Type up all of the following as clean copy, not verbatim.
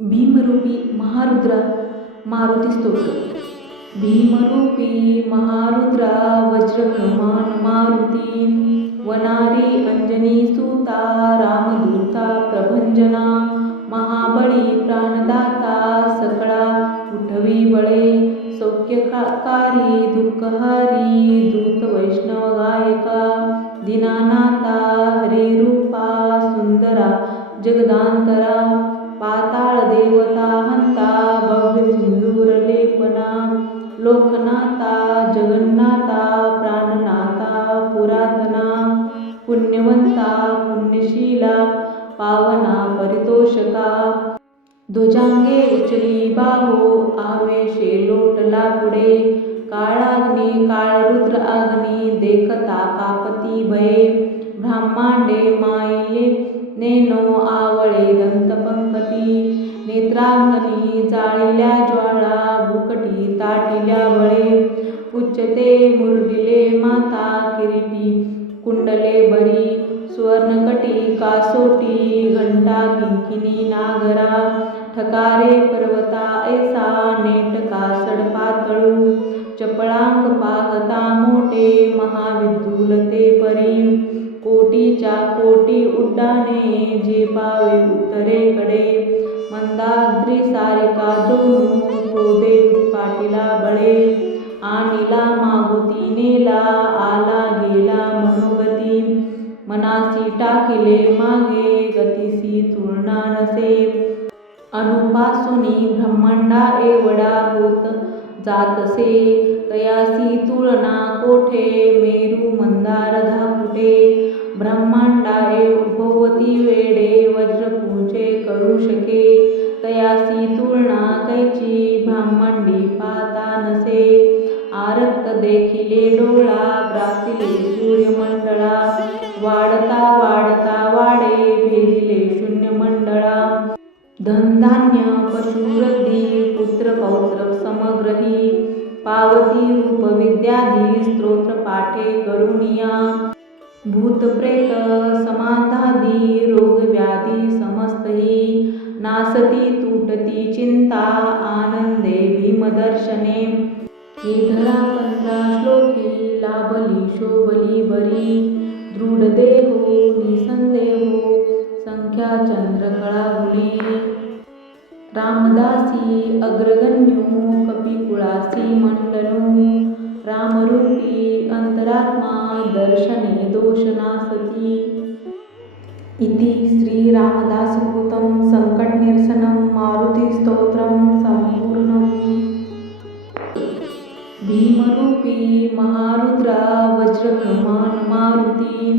भीमरूपी महारुद्रा मारुती स्तोत्र. भीमरूपी महारुद्रा वज्रहनुमान मारुती, वनारी अंजनी सूता रामदूता प्रभंजना, महाबळी प्राणदाता सकळा उठवी बळे, सौख्यकारी दुःखहारी दूत वैष्णव गायका, दीनानाथा हरिरूपा सुंदरा जगदांतरा, पाताळ देवता हंता भव्य सिंदूर लेपना, लोकनाथा जगन्नाथा प्राणनाथा पुरातना, पुण्यवंता पुण्यशीला पावना परितोषका, ध्वजांगे उचली बाहो आवेशे लोटला पुढे, काळाग्नी काळरुद्र अग्नी देखता कापती भये, ब्रह्मांडे माईले नेनो आवळे दंतपंकती, नेत्रांगणी जाळिल्या ज्वाळा भुकटी ताटिल्या बळे, उच्चते मुरडिले माता किरीटी कुंडले बरी, सुवर्णकटी कासोटी घंटा किंकिणी नागरा, ठकारे पर्वता ऐसा नेटका सडपातळू, चपळांग पाहता मोठे महाविद्युल ते परी, कोटीच्या कोटी उड्डाणे झेपावे उत्तरेकडे, मंदाद्री सारिका जोनू क्रोधे पाटीला बळे, आणिला मागुती नेला आला गेला मनोगती, मनासी टाकिले मागे गतिसी तुलना नसे, अनुपासुनी ब्रह्मांडा एवढा होत जातसे, तयासी तुलना कोठे मेरू मंदार धाकुटे, ब्रह्मांडाए उभवती वेडे वज्रपुंचे करू शके, तयासी तुलना कैची ब्रह्मांडी पाहता नसे, आरक्त देखिले डोळा ग्रासिले सूर्यमंडळा, वाढता वाढता वाडे भेदिले शून्यमंडळा, धनधान्य पशुवृद्धी पुत्र पौत्र समग्रही, पावती रूप विद्याधी स्तोत्र पाठे करुणिया, भूतप्रेत समाधादी रोग व्याधी समस्तही, नासती तुटती चिंता आनंदे भीमदर्शने, हे धरा 15 श्लोकी लाभली शोभली बरी, दृढ देहो निसंदेहो संख्या चंद्रकळा गुणे, रामदासी अग्रगण्यो कपिकुळासी मंडनू, रामरूपी अंतरात्मा दर्शने दोष नासती, इति श्री रामदासकृतं संकटनिरसनं मारुती स्तोत्रम संपूर्णम्. भीमरूपी महारुद्रा वज्रहनुमान मारुती,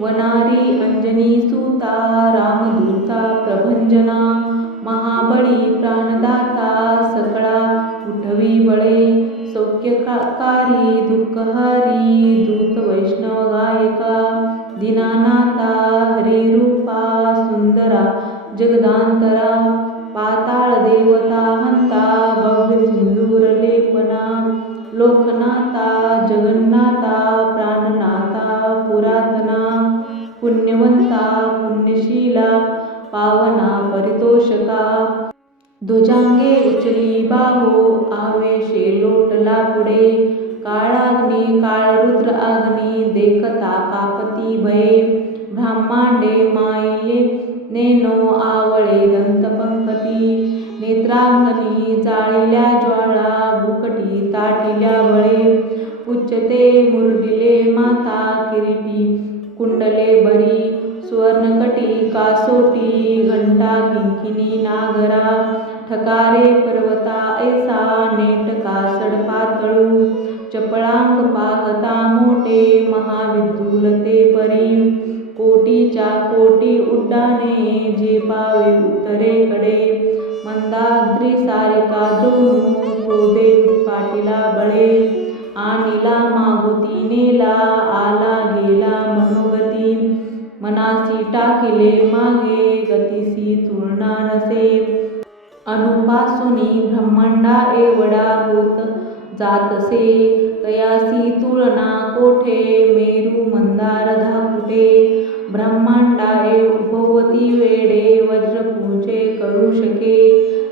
वनारी अंजनी सूता रामदूता प्रभंजना, महाबळी प्राणदाता सकळा उठवी बळे, सौख्यकारी दुःखहारी दूत वैष्णव गायका, दीनानाथा हरिरूपा सुंदरा जगदांतरा, पाताळ देवता हंता भव्य सिंदूर लेपना, लोकनाथा जगन्नाथा प्राणनाथा पुरातना, पुण्यवंता पुण्यशीला पावना परितोषका, ध्वजांगे उचली बाहो आवेशे लोटला पुढे, काळाग्नी काळरुद्र अग्नी देखता कापती भये, ब्रह्मांडे माईले नेनो आवळे दंतपंकती, नेत्रांगणी जाळिल्या ज्वाळा भुकटी ताटिल्या बळे, उच्चते मुरडिले माता किरीटी कुंडले बरी, सुवर्णकटी कासोटी घंटा किंकिणी नागरा, ठकारे पर्वता ऐसा नेटका सडपातळू, चपळांग पाहता मोठे महाविद्युल ते परी, कोटीच्या कोटी उड्डाणे झेपावे उत्तरेकडे, मंदाद्री सारिका जोनू क्रोधे पाटीला बळे, आणिला मागुती नेला आला गेला मनोगती, मनासी टाकिले मागे गतिसी तुलना नसे, अनुपासुनी ब्रह्मांडा एवढा होत जातसे, तयासी तुलना कोठे मेरू मंदार धाकुटे, ब्रह्मांडाए उभवती वेडे वज्रपूंचे करू शके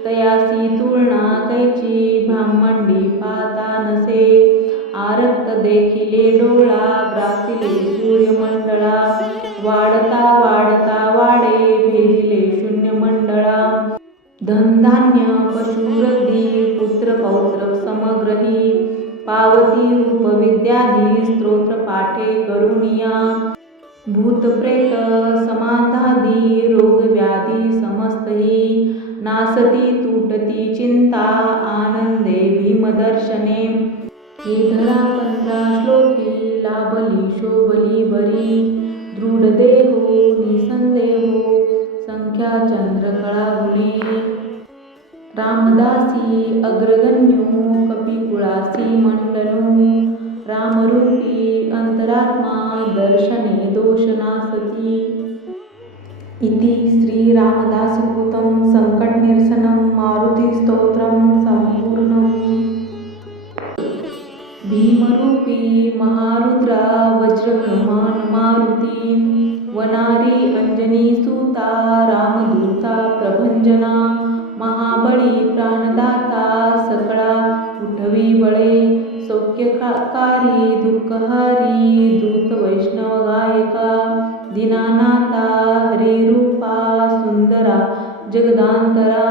तयासी तुलना कैची ब्रह्मांडी पाहता नसे आरक्त देखिले डोळा ग्रासिले सूर्यमंडळा वाढता वाढता वाढे भेदिले शून्य मंडळा धनधान्य पशुवृद्धी पुत्र पौत्र समग्रही पावती रूप विद्याधी स्तोत्र पाठे करुणिया भूतप्रेत समाधादी रोग व्याधी समस्तही नासती तुटती चिंता आनंदे भीमदर्शने हे धरा 15 श्लोकी लाभली शोभली बरी दृढ देहो निसंदेहो संख्या चंद्रकळा गुणे रामदासी अग्रगण्यो कपिकुळासी मंडलो रामरूपी अंतरात्मा दर्शने दोषनासती इति श्री रामदासकृतं संकटनिरसनं मारुतिस्तोत्रं संपूर्णम् भीमरूपी महारुद्रा वज्रहनुमान मारुती वनारी अंजनीसुता रामदूता प्रभंजना महाबळी प्राणदाता सकळा उठवी बळे सौख्यकारी दुःखहारी दूत वैष्णव गायका दीनानाथा हरिरूपा सुंदरा जगदांतरा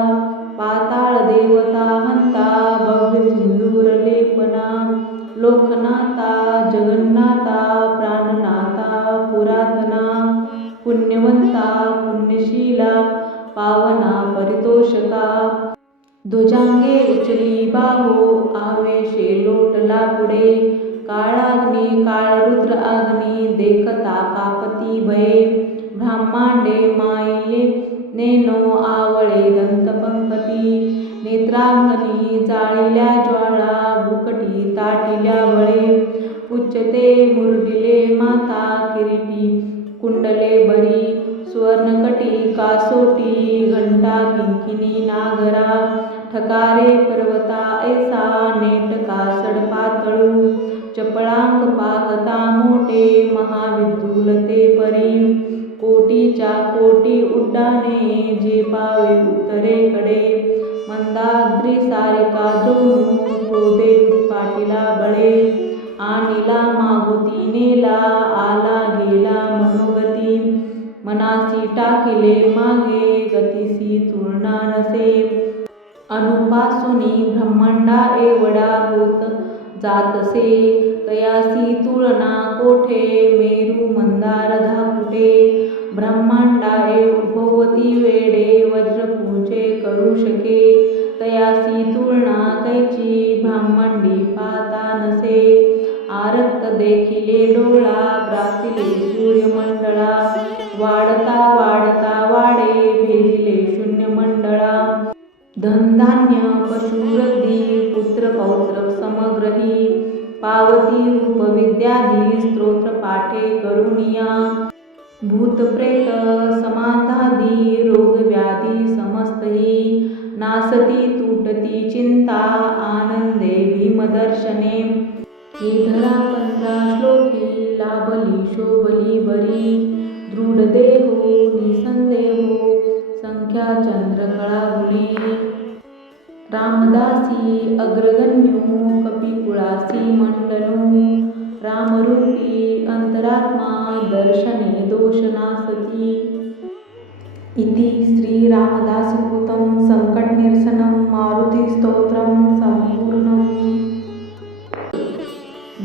पाताळ देवता हंता भव्य सिंदूर लेपना लोकनाथा जगन्नाथा प्राणनाथा पुरातना पुण्यवंता पुण्यशीला पावना परितोषका ध्वजांगे उचली बाहो आवेशे लोटला पुढे काळाग्नी काळरुद्र अग्नी देखता कापती भये ब्रह्मांडे माईले नेनो आवळे दंतपंकती नेत्रांगणी जाळिल्या ज्वाळा भुकटी ताटिल्या बळे उच्चते मुरडिले माता किरीटी कुंडले बरी सुवर्णकटी कासोटी घंटा किंकिणी नागरा ठकारे पर्वता ऐसा नेटका सडपातळू चपळांक पाहता मोठे महाविद्युलते परी कोटीच्या कोटी उड्डाणे जे पावे उत्तरेकडे मंदाद्री सारिका जोडून क्रोधे पाटीला बळे आणिला मागुती नेला आला गेला मनोगती मनासी टाकिले मागे गतिसी तुलना नसे अनुपासुनी ब्रह्मांडा एवढा होत जातसे तयासी तुलना कोठे मेरू मंदार धाकुटे ब्रह्मांडाए उभवती वेडे वज्रपूंचे करू शके तयासी तुलना कैची ब्रह्मांडी पाहता नसे आरक्त देखिले डोळा ग्रासिले सूर्यमंडळा वाढता वाढता वाढे भेदिले शून्य मंडळा धनधान्य पशुवृद्धी पुत्र पौत्र समग्रही पावती रूप विद्याधी स्तोत्र पाठे करुणिया भूतप्रेत समाधादी रोग व्याधी समस्तही नासती तुटती चिंता आनंदे भीमदर्शने हे धरा 15 श्लोकी लाभली शोभली बरी दृढ देहो निसंदेहो संख्या चंद्रकळा गुणे रामदासी अग्रगण्यो कपिकुळासी मंडलो रामरूपी अंतरात्मा दर्शने दोषनासती इति श्री रामदासकृतं संकटनिरसनं मारुतिस्तोत्रं संपूर्णम्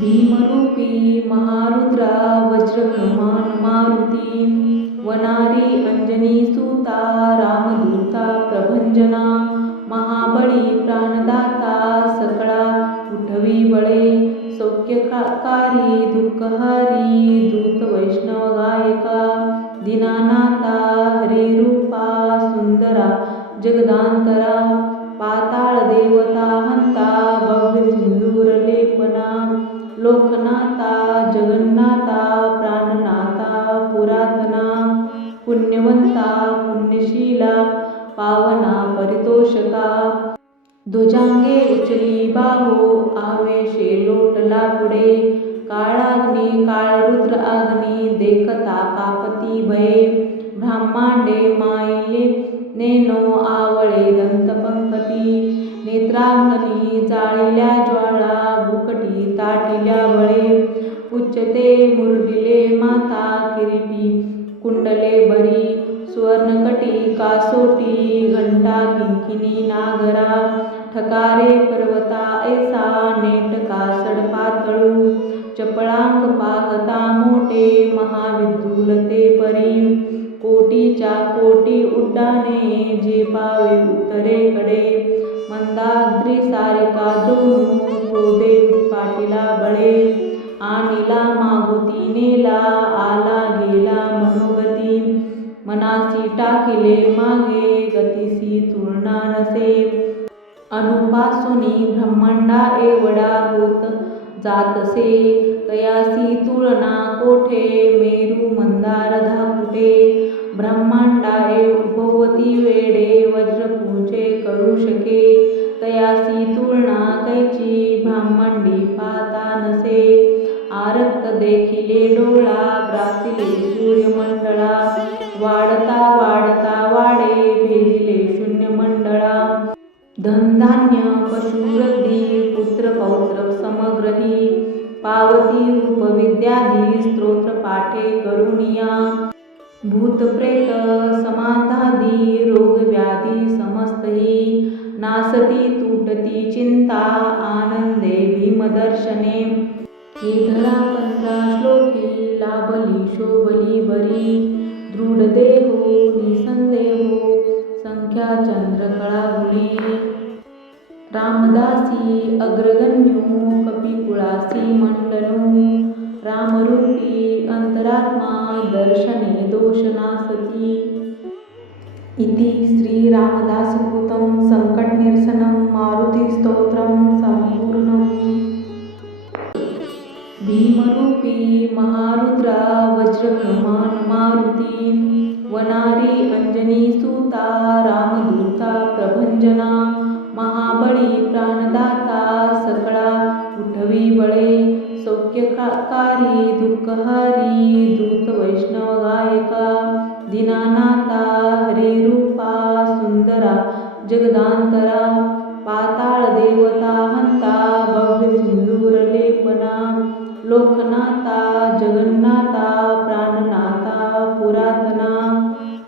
भीमरूपी महारुद्रा वज्रहनुमान मारुती वनारी अंजनीसुता रामदूता प्रभंजना महाबळी प्राणदाता सकळा उठवी बळे सौख्यकारी दुःखहारी दूत वैष्णव गायका दीनानाथा हरिरूपा सुंदरा जगदांतरा पाताळ देवता हंता भव्य सिंदूर लेपना लोकनाथा जगन्नाथा प्राणनाथा पुरातना पुण्यवंता पुण्यशीला पावना परितोषका ध्वजांगे उचली बाहो आवेशे लोटला पुढे काळाग्नी काळरुद्र अग्नी देखता कापती भये ब्रह्मांडे मायिले नेनो आवळे दंतपंकती नेत्रांगणी जाळिल्या ज्वाळा भुकटी ताटिल्या बळे उच्चते मुरडिले माता किरीटी कुंडले भरी सुवर्णकटी कासोटी घंटा किंकिणी नागरा ठकारे पर्वता ऐसा नेटका सडपातळू चपळांक पाहता मोठे महाविद्युलते परी कोटीच्या कोटी उड्डाणे जे पावे उत्तरेकडे मंदाद्री सारिका जोनू क्रोधे पाटीला बळे आणिला मागुती नेला आला गेला मनोगती मनासी टाकिले मागे गतिसी तुलना नसे अनुपासुनी ब्रह्मांडा एवढा होत जातसे तयासी तुलना कोठे मेरू मंदार धाकुटे ब्रह्मांडाए भोवती वेडे वज्रपुंचे करू शके तयासी तुलना कैची ब्रह्मांडी पाहता नसे आरक्त देखिले डोळा ग्रासिले सूर्यमंडळा वाढता वाढता वाडे भेदिले शून्यमंडळा धनधान्य पशुवृद्धी पुत्र पौत्र समग्रही पावती रूप विद्याधी स्तोत्र पाठे करुणिया भूतप्रेत समाधादी रोग व्याधी समस्तही नासती तुटती चिंता आनंदे भीमदर्शने हे धरा 15 श्लोकी लाभली शोभली बरी दृढदेहो निसंदेहो संख्या चंद्रकळा गुणे रामदासी अग्रगण्यो कपिकुळासी मंडनो रामरूपी अंतरात्मा दर्शने दोषनासती इति श्री रामदासकृतं संकटनिरसनं मारुतिस्तोत्रं संपूर्णम् भीमरूपी महारुद्रा वज्रहनुमान मारुती वनारी अंजनीसुता रामदूता प्रभंजना महाबळी प्राणदाता सकळा उठवी बळे सौख्यकारी दुःखहारी दूत वैष्णव गायका दीनानाथा हरिरूपा सुंदरा जगदांतरा पाताळ देवता हंता भव्य सिंदूर लेपना लोकनाथा जगन्नाथा प्राणनाथा पुरातना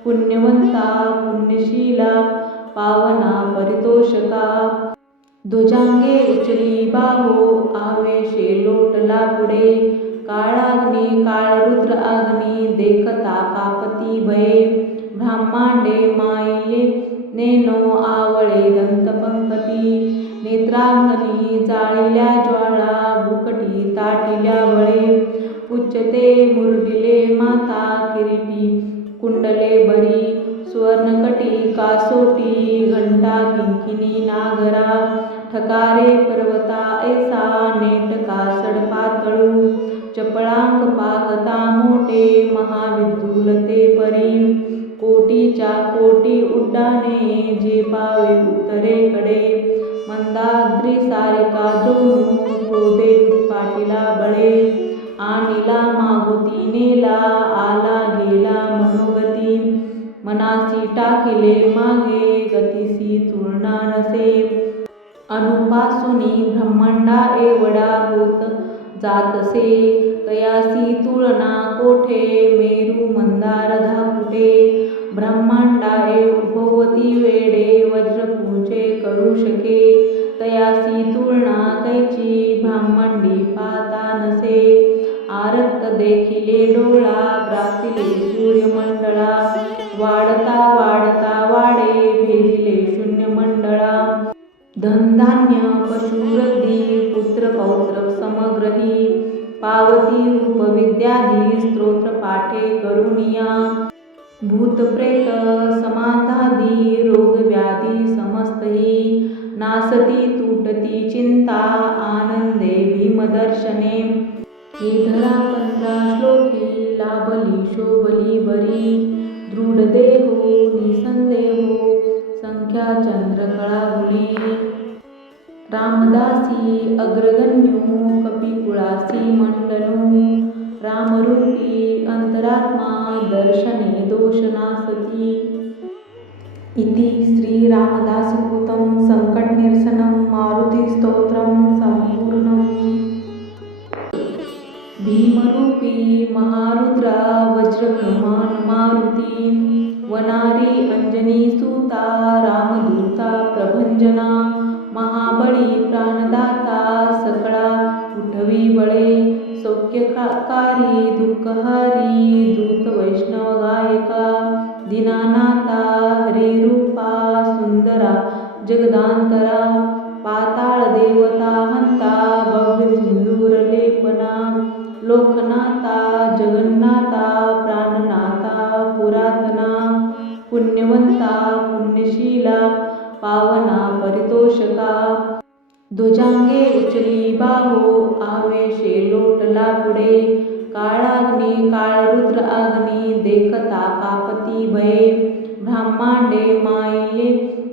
पुण्यवंता पुण्यशीला पावना परितोषका ध्वजांगे उचली बाहो आवेशे लोटला पुढे काळाग्नी काळरुद्र अग्नी देखता कापती भये ब्रह्मांडे मायिले नेनो आवळे दंतपंकती नेत्रांगणी जाळिल्या ज्वाळा भुकटी ताटिल्या बळे उच्चते मुरडिले माता किरीटी कुंडले भरी सुवर्णकटी कासोटी घंटा किंकिणी नागरा ठकारे पर्वता ऐसा नेटका सडपातळू चपळांक पाहता मोठे महाविद्युलते परी कोटीच्या कोटी उड्डाणे जे पावे उत्तरेकडे मंदाद्री सारिका जोनू क्रोधे पाटीला बळे आणिला मागुती नेला आला गेला मनोगती मनासी टाकिले मागे गतिसी तुलना नसे अनुपासुनी ब्रह्मांडा एवढा होत जातसे तयासी तुलना कोठे मेरू मंदार धाकुटे ब्रह्मांडाए भोवती वेडे वज्रपुंचे करू शके तयासी तुलना कैची ब्रह्मांडी पाहता नसे आरक्त देखिले डोळा ग्रासिले सूर्यमंडळा वाढता वाढता वाडे भेदिले शून्यमंडळा धनधान्य पशुवृद्धी पुत्र पौत्र समग्रही पावती रूप विद्याधी स्तोत्र पाठे करुणिया भूतप्रेत समाधादी रोग व्याधी समस्तही नासती तुटती चिंता आनंदे भीमदर्शने हे धरा 15 श्लोकी लाभली शोभली बरी दृढदेहो निसंदेहो संख्या चंद्रकळा गुणे रामदासी अग्रगण्यो कपिकुळासी मंडनो रामरूपी अंतरात्मा दर्शने दोषनासती। इति श्री रामदासकृतं संकटनिरसनं मारुतिस्तोत्रं संपूर्णम्। भीमरूपी महारुद्रा वज्रहनुमान मारुती वनारी अंजनीसुता रामदूता प्रभंजना महाबळी प्राणदाता सकळा उठवी बळे सौख्यकारी दुःखहारी दूत वैष्णव गायका दीनानाथा हरिरूपा सुंदरा जगदांतरा पाताळ देवता हंता भव्य सिंदूर लेपना लोकनाथा जगन्नाथा प्राणनाथा पुरातना पुण्यवंता पुण्यशीला पावना परितोषका ध्वजांगे उचली बाहो आवेशे लोटला पुढे काळाग्नी काळरुद्र अग्नी देखता कापती भये ब्रह्मांडे माईले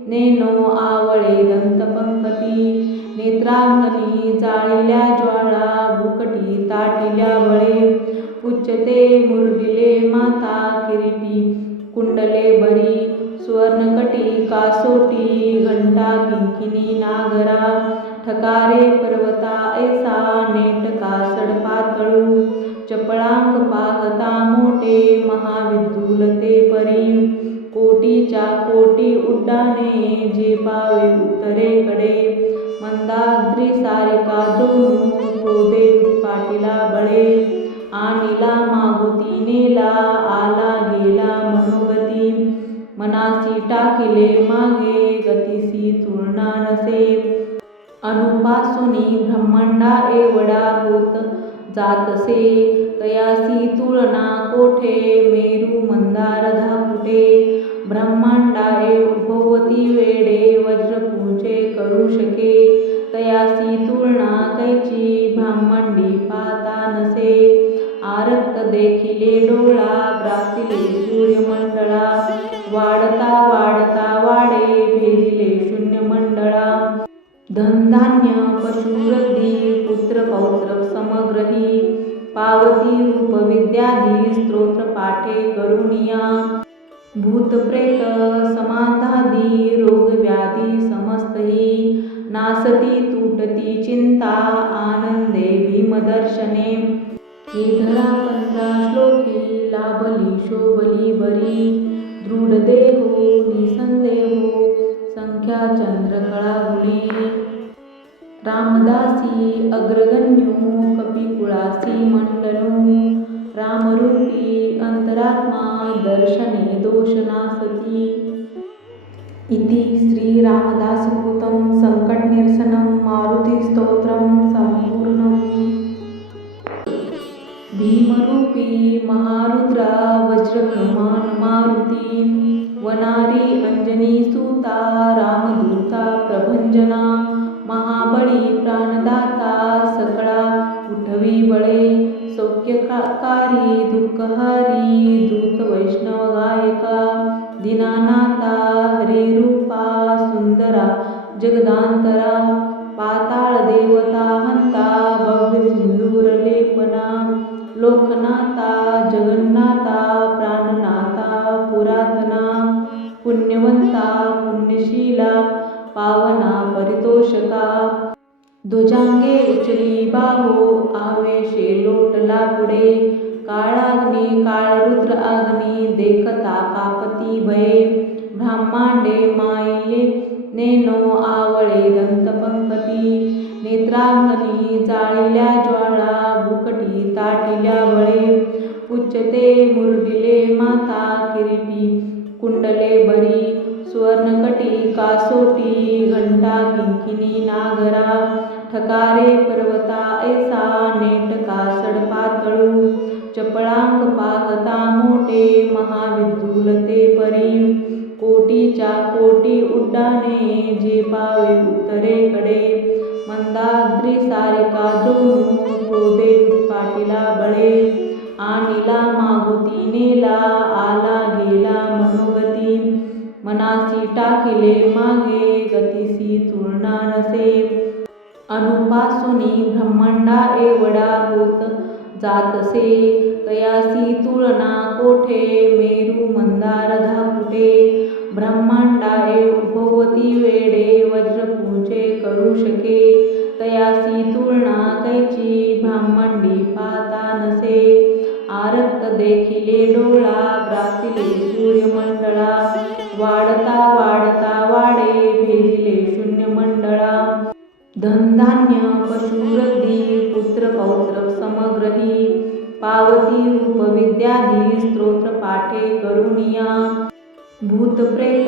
नेनो आवळे दंतपंकती नेत्रांगणी जाळिल्या ज्वाळा भुकटी ताटिल्या बळे उच्चते मुरडिले माता किरीटी कुंडले भरी सुवर्णकटी कासोटी घंटा किंकिणी नागरा ठकारे पर्वता ऐसा नेटका सडपातळू चपळांक पाहता मोठे महाविद्युलते परी कोटीच्या कोटी उड्डाणे झेपावे उत्तरेकडे मंदाद्री सारिका जोडून क्रोधे पाटीला बळे आणिला मागुती नेला आला गेला मनोगती मनासी टाकिले मागे गतिसी तुलना नसे अनुपासुनी ब्रह्मांडा एवढा होत जातसे तयासी तुलना कोठे मेरू मंदार धाकुटे ब्रह्मांडाए उभवती वेडे वज्रपुंचे करू शके तयासी तुलना कैची ब्रह्मांडी पाहता नसे आरक्त देखिले डोळा ग्रासिले सूर्यमंडळा वाढता वाढता वाडे भेदिले शून्य मंडळा धनधान्य पशुवृद्धी पुत्र पौत्र समग्रही पावती रूप विद्याधी स्तोत्र पाठे करुणिया भूतप्रेत समाधादी रोग व्याधी समस्तही नासती तुटती चिंता आनंदे भीमदर्शने हे धरा 15 श्लोकी लाभली शोभली बरी दृढदेहो निसंदेहो संख्या चंद्रकळा गुणे रामदासी अग्रगण्यो कपिकुळासी मंडनो रामरूपी अंतरात्मा दर्शने दोषनासती। इति श्री रामदासकृतं संकटनिरसनं मारुतिस्तोत्रं संपूर्णम्। भीमरूपी महारुद्रा वज्रहनुमान मारुती वनारी अंजनीसुता रामदूता प्रभंजना महाबळी प्राणदाता सकळा उठवी बळे सौख्यकारी दुःखहारी दूत वैष्णव गायका दीनानाथा हरिरूपा सुंदरा जगदांतरा पाताळ देवता हंता भव्य सिंदूर लेपना लोकनाथा जगन्नाथा प्राणनाथा पुरातना पुण्यवंता पुण्यशीला पावना परितोषका ध्वजांगे उचली बाहो आवेशे लोटला पुढे काळाग्नी काळरुद्र अग्नी देखता कापती भये ब्रह्मांडे माईले नेनो आवळे दंतपंकती नेत्रांगणी जाळिल्या ज्वाळा भुकटी ताटिल्या बळे उच्चते मुरडिले माता किरीटी कुंडले भरी सुवर्णकटी कासोटी घंटा किंकिणी नागरा ठकारे पर्वता ऐसा नेटका सडपातळू चपळांक पाहता मोठे महाविद्युलते परी कोटीच्या कोटी उड्डाणे झेपावे उत्तरेकडे मंदाद्री सारिका जोडून क्रोधे पाटीला बळे आणिला मागुती नेला आला गेला मनोगती मनासी टाकिले मागे गतिसी तुलना नसे अणुपासूनी ब्रह्मांडा एवढा होत जातसे, तयासी तुलना कोठे मेरू मंदार धाकुटे. ब्रह्मांडा भोवती वेडे वज्रपुंजे करू शके, तयासी तुलना कैची ब्रह्मांडी पाहता नसे. आरक्त देखिले डोळा ग्रासिले सूर्यमंडळा, वाढता वाढता वाढे भेदिले शून्यमंडळा. धनधान्य पशुवृद्धी पुत्र पौत्र समग्रही, पावती रूप विद्याधी स्तोत्र पाठे करुनिया. भूतप्रेत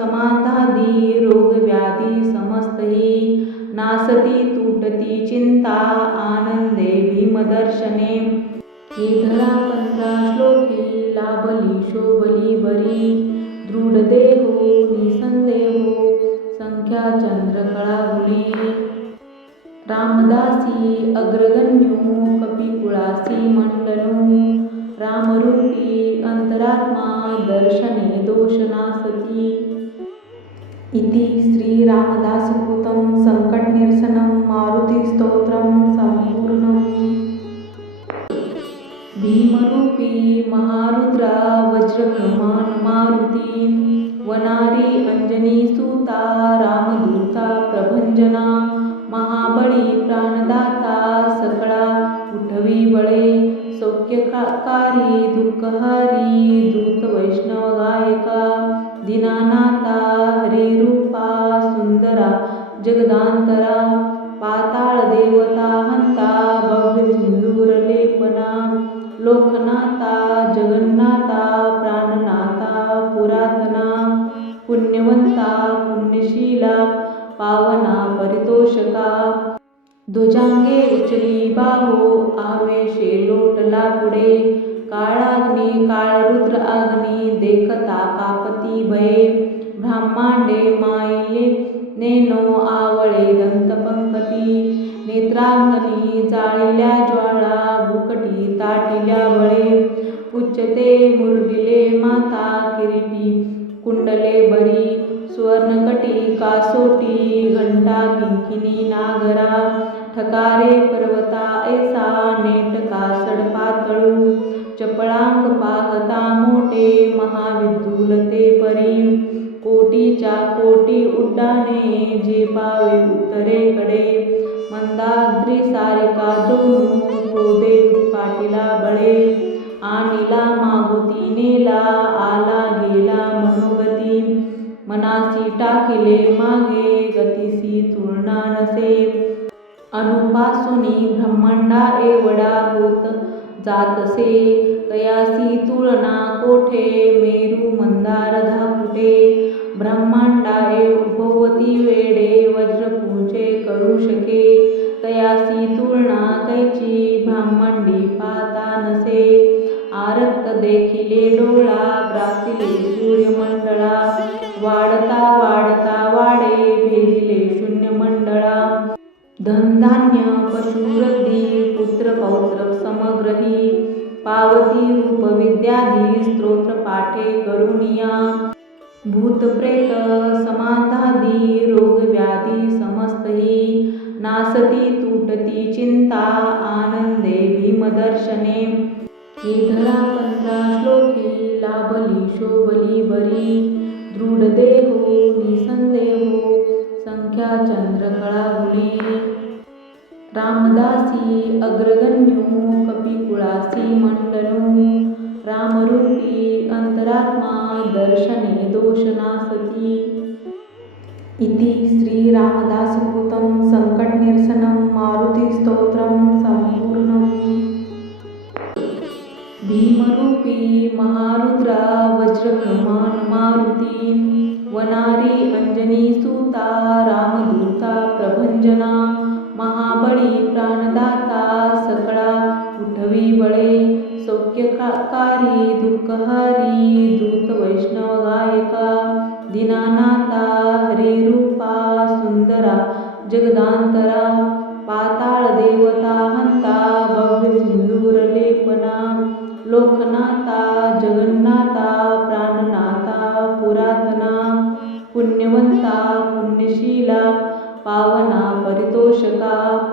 समाधादी रोग व्याधी समस्तही, नासती तुटती चिंता आनंदे भीमदर्शने. हे धरा 15 श्लोकी लाभली शोभली बरी, दृढ देहो निसंदेहो संख्या चंद्रकळा गुणे. रामदासी अग्रगण्यो कपिकुळासी मंडनो, रामरूपी अंतरात्मा दर्शने दोषनासती. इति श्री रामदासकृतं संकटनिरसनं मारुतिस्तोत्रं संपूर्णम्. भीमरूपी महारुद्रा वज्रहनुमान मारुती, वनारी अंजनीसुता रामदूता प्रभंजना. महाबळी प्राणदाता सकळा उठवी बळे, सौख्यकारी दुःखहारी दूत वैष्णव गायका. दीनानाथा हरिरूपा सुंदरा जगदांतरा, पाताळ देवता हंता भव्य सिंदूर लेपना. लोकनाथा जगन्नाथा प्राणनाथा पुरातना, पुण्यवंता पुण्यशीला पावना परितोषका. ध्वजांगे उचली बाहो आवेशे लोटला पुढे, काळाग्नी काळरुद्र अग्नी देखता कापती भये. ब्रह्मांडे माईले नेनो आवळे दंतपंकती, नेत्रांगणी जाळिल्या ज्वाळा भुकटी ताटिल्या बळे. उच्चते मुरडिले माता किरीटी कुंडले बरी, सुवर्णकटी कासोटी घंटा किंकिणी नागरा. ठकारे पर्वता ऐसा नेटका सडपातळू, चपळांक पाहता मोठे महाविदुल ते परी. कोटीच्या कोटी उड्डाणे झेपावे उत्तरेकडे, मंदाद्री सारिका द्रोणू क्रोधे पाटीला बळे. आणिला मागुती नेला आला गेला मनोगती, मनासी टाकिले मागे गतिसी तुलना नसे. अणुपासूनी ब्रह्मांडा एवढा होत जातसे, तयासी तुलना कोठे मेरू मंदार धाकुटे. ब्रह्मांडा भोवती वेडे वज्रपुंजे करू शके, तयासी तुलना कैची ब्रह्मांडी पाहता नसे. आरक्त देखिले डोळा ग्रासिले सूर्यमंडळा, वाढता वाढता वाढे भेदिले शून्यमंडळा. धनधान्य पशुवृद्धी पुत्र पौत्र समग्रही, पावती रूप विद्याधी स्तोत्र पाठे करुनिया. भूतप्रेत समाधादी रोग व्याधी समस्तही, नासती तुटती चिंता आनंदे भीमदर्शने. हे धरा 15 श्लोकी लाभली शोभली बरी, दृढ देहो निसंदेहो संख्या चंद्रकळा गुणे. रामदासी अग्रगण्यो कपिकुळासी मंडनो, रामरूपी अंतरात्मा दर्शने दोषनासती. इति श्री रामदासकृतं संकटनिरसनं मारुतिस्तोत्रं संपूर्णम्. भीमरूपी महारुद्रा वज्रहनुमान मारुती, वनारी अंजनीसुता रामदूता प्रभंजना. महाबळी प्राणदाता सकळा उठवी बळे, सौख्यकारी दुःखहारी दूत वैष्णव गायका. दीनानाथा हरिरूपा सुंदरा जगदांतरा, पाताळ देवता हंता भव्य सिंदूर लेपना. लोकनाथा जगन्नाथा प्राणनाथा पुरातना, पुण्यवंता पुण्यशीला पावना परितोषका. परितोषका.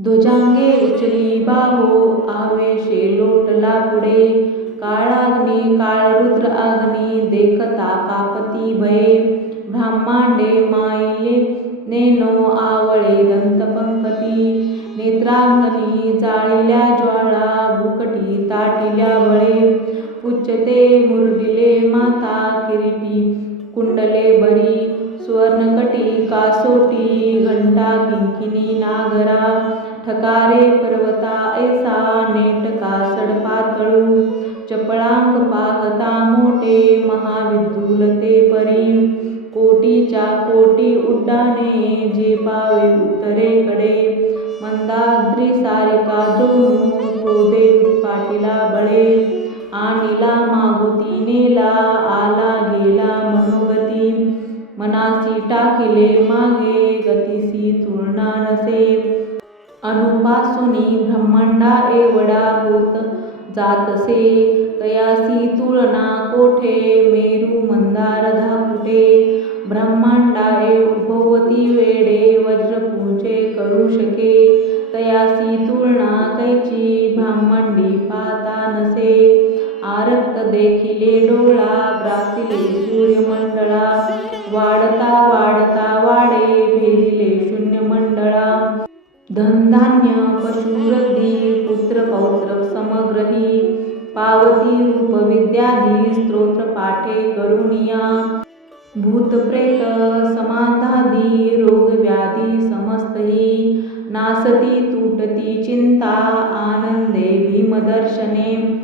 ध्वजांगे उचली बाहो आवेशे लोटला पुढे. काळाग्नी काळरुद्र अग्नी देखता कापती भये. ब्रह्मांडे माईले नेनो आवळे दंतपंकती. नेत्रांगणी जाळिल्या ज्वाळा भुकटी ताटिल्या बळे. उच्चते मुरडिले माता किरीटी कुंडले बरी. सुवर्णकटी कासोटी घंटा किंकिणी नागरा. ठकारे पर्वता ऐसा नेटका सडपातळू. चपळांक पाहता मोठे महाविदुल ते परी. कोटीच्या कोटी उड्डाणे झेपावे उत्तरेकडे. मंदाद्री सारिका जोनू क्रोधे उत्पाटीला बळे. आणिला मागुती नेला आला गेला मनोगती. मनासी टाकिले मागे गतिसी तुलना नसे. अणुपासूनी ब्रह्मांडा एवढा होत जातसे. तयासी तुलना कोठे मेरू मंदार धाकुटे. ब्रह्मांडाए उद्भवती वेडे वज्रपुंजे करू शके. तयासी तुलना कैची ब्रह्मांडी पाहता नसे. आरक्त देखिले डोळा ग्रासिले सूर्यमंडळा. वाढता वाढता वाडे भेदिले शून्यमंडळा. धनधान्य पशुवृद्धी पुत्र पौत्र समग्रही. पावती रूप विद्याधी स्तोत्र पाठे करुनिया. भूतप्रेत समाधादी रोगव्याधी समस्तही. नासती तुटती चिंता आनंदे भीमदर्शने.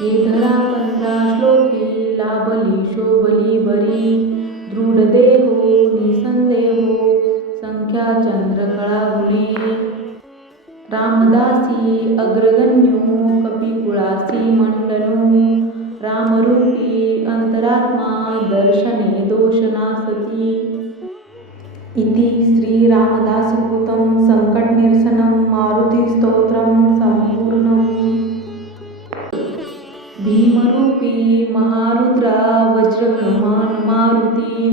हे धरा 15 श्लोकी लाभली शोभली बरी. दृढदेहो निसंदेहो संख्या चंद्रकळा गुणे. रामदासी अग्रगण्यो कपिकुळासी मंडनू. रामरूपी अंतरात्मा दर्शने दोष नासती. इति श्री रामदासकृतं संकटनिरसनं मारुतिस्तोत्रं संपूर्णम्. भीमरूपी महारुद्रा वज्रहनुमान मारुती.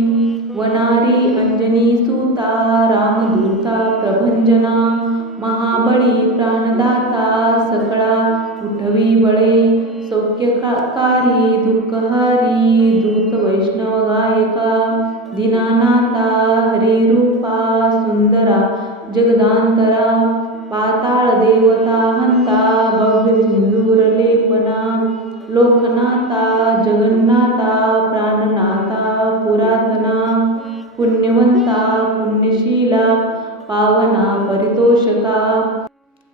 वनारी अंजनीसुता रामदूता प्रभंजना. महाबळी प्राणदाता सकळा उठवी बळे. सौख्यकारी दुःखहारी दूत वैष्णव गायका. दीनानाथा हरिरूपा सुंदरा जगदांतरा. पाताळ देवता हंता भव्य सिंदूर लेपना. लोकनाथा जगन्नाथा प्राणनाथा पुरातना. पुण्यवंता पुण्यशीला पावना परितोषका.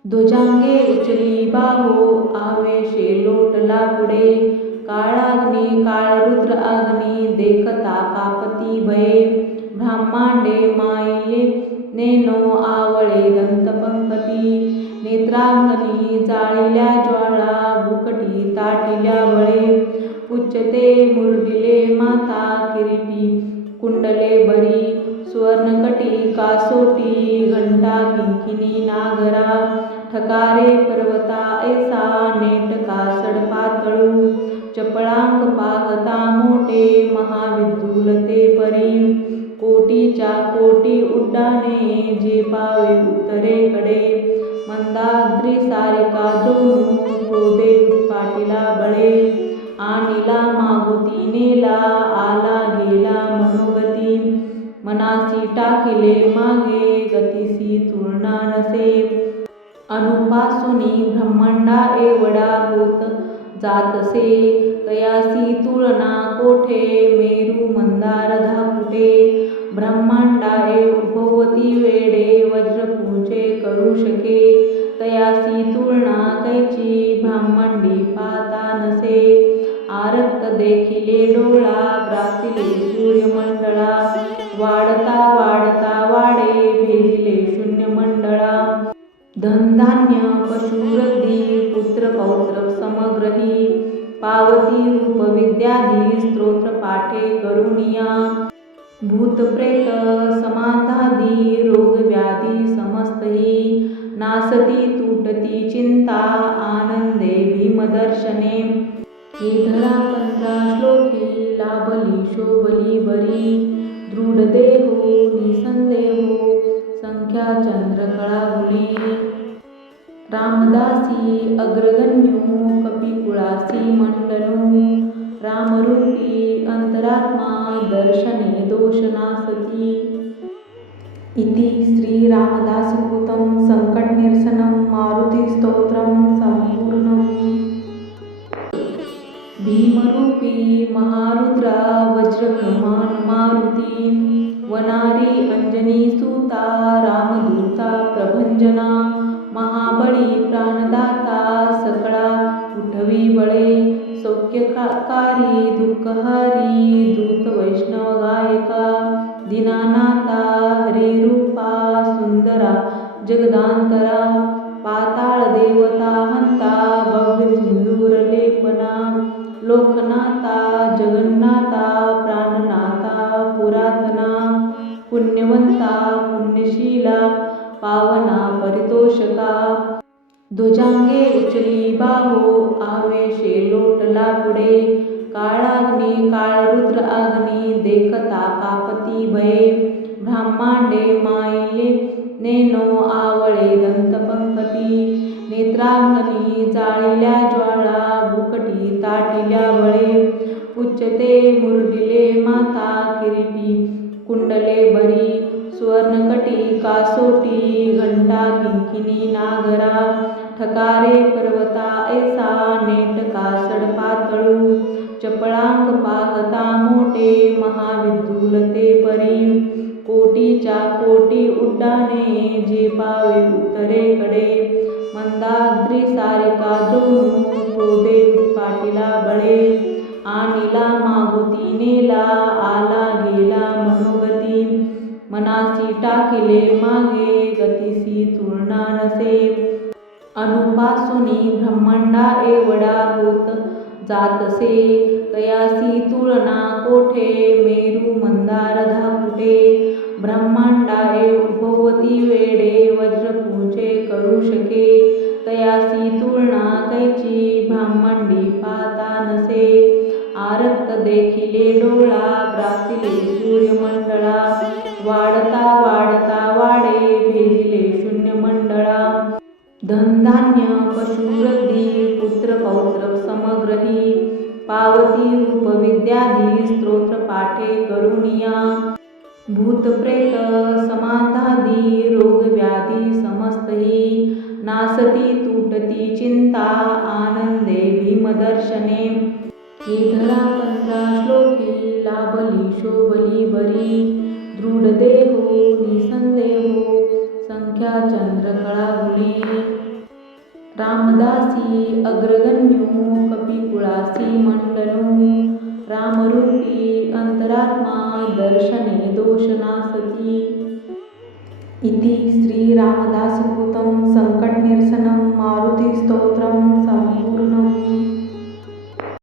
ध्वजांगे उचली बाहो आवेशे लोटला पुढे. काळाग्नी काळरुद्र अग्नी देखता कापती भये. ब्रह्मांडे माईले नेनो आवळे दंतपंकती. नेत्रांगणी जाळिल्या ज्वाळा भुकटी ताटिल्या बळे. उच्चते मुरडिले माता किरीटी कुंडले बरी. सुवर्णकटी कासोटी घंटा किंकिणी नागरा. ठकारे पर्वता ऐसा नेटका सडपातळू. चपळांक पाहता मोठे महाविदुल ते परी. कोटीच्या कोटी उड्डाणे झेपावे उत्तरेकडे. मंदाद्री सारिका जोनू क्रोधे उत्पाटीला बळे. आणिला मागुती नेला आला गेला मनोगती. मनासी टाकिले मागे गतिसी तुलना नसे. अणुपासूनी ब्रह्मांडा एवढा होत जातसे. तयासी तुलना कोठे मेरू मंदार धाकुटे. ब्रह्मांडाए उद्भवती वेडे वज्रपुंजे करू शके. तयासी तुलना कैची ब्रह्मांडी पाहता नसे. आरक्त देखिले डोळा ग्रासिले सूर्यमंडळा. वाढता वाढता वाडे भेदिले शून्यमंडळा. धनधान्य पशुवृद्धी पुत्र पौत्र समग्रही. पावती रूप विद्याधी स्तोत्र पाठे करुनिया. भूतप्रेत समाधादी रोगव्याधी समस्तही. नासती तुटती चिंता आनंदे भीमदर्शने. हे धरा 15 श्लोकी लाभली शोभली बरी. दृढदेहो निसंदेहो संख्या चंद्रकळा रामदासी अग्रगण्यो कपिकुळासी मंडनो रामरूपी अंतरात्मा दर्शने दोषनासती। इति श्री रामदासकृतं संकटनिरसनं मारुतिस्तोत्रं संपूर्णम्। भीमरूपी महारुद्रा वज्रहनुमान मारुती वनारी अंजनीसुता रामदूता प्रभंजना महाबळी प्राणदाता सकळा उठवी बळे सौख्यकारी दुःखहारी दूत वैष्णव गायका दीनानाथा हरिरूपा सुंदरा जगदांतरा पाताळ देवता हंता भव्य सिंदूर लेपना लोकनाथा जगन्नाथा प्राणनाथा पुरातना पुण्यवंता पुण्यशीला पावना परितोषका ध्वजांगे उचली बाहो आवेशे लोटला पुढे काळाग्नी काळरुद्र अग्नी देखता कापती भये ब्रह्मांडे माईले नेनो आवळे दंतपंकती नेत्रांगणी जाळिल्या ज्वाळा भुकटी ताटिल्या बळे उच्चते मुरडिले माता किरीटी कुंडले भरी सुवर्णकटी कासोटी घंटा किंकिणी नागरा ठकारे पर्वता ऐसा नेटका सडपातळू चपळांग पाहता मोठे महाविद्युलते परी कोटीच्या कोटी उड्डाणे झेपावे उत्तरेकडे मंदाद्री सारिका द्रोणू क्रोधे पाटीला बळे आणिला मागुती नेला आला गेला मनोगती मनासी टाकिले मागे गतिसी तुलना नसे अनुपासुनी ब्रह्मांडा एवढा होत जातसे तयासी तुलना कोठे मेरू मंदार धाकुटे ब्रह्मांडा उभवती वेडे वज्रपूंचे करू शके तयासी तुलना कैची ब्रह्मांडी पाहता नसे आरक्त देखिले डोळा ग्रासिले सूर्यमंडळा वाढता वाढता वाडे भेदिले शून्य मंडळा धनधान्य पशुवृद्धी पुत्र पौत्र समग्रही पावती रूप विद्याधी स्तोत्र पाठे करुणिया भूतप्रेत समाधादी रोग व्याधी समस्तही नासती तुटती चिंता आनंदे भीमदर्शने हे धरा 15 श्लोकी लाभली शोभली बरी दृढदेहो निसंदेहो संख्या चंद्रकळा गुणे रामदासी अग्रगण्यो कपिकुळासी मंडनो रामरूपी अंतरात्मा दर्शने दोषनासती। इति श्री रामदासकृतं संकट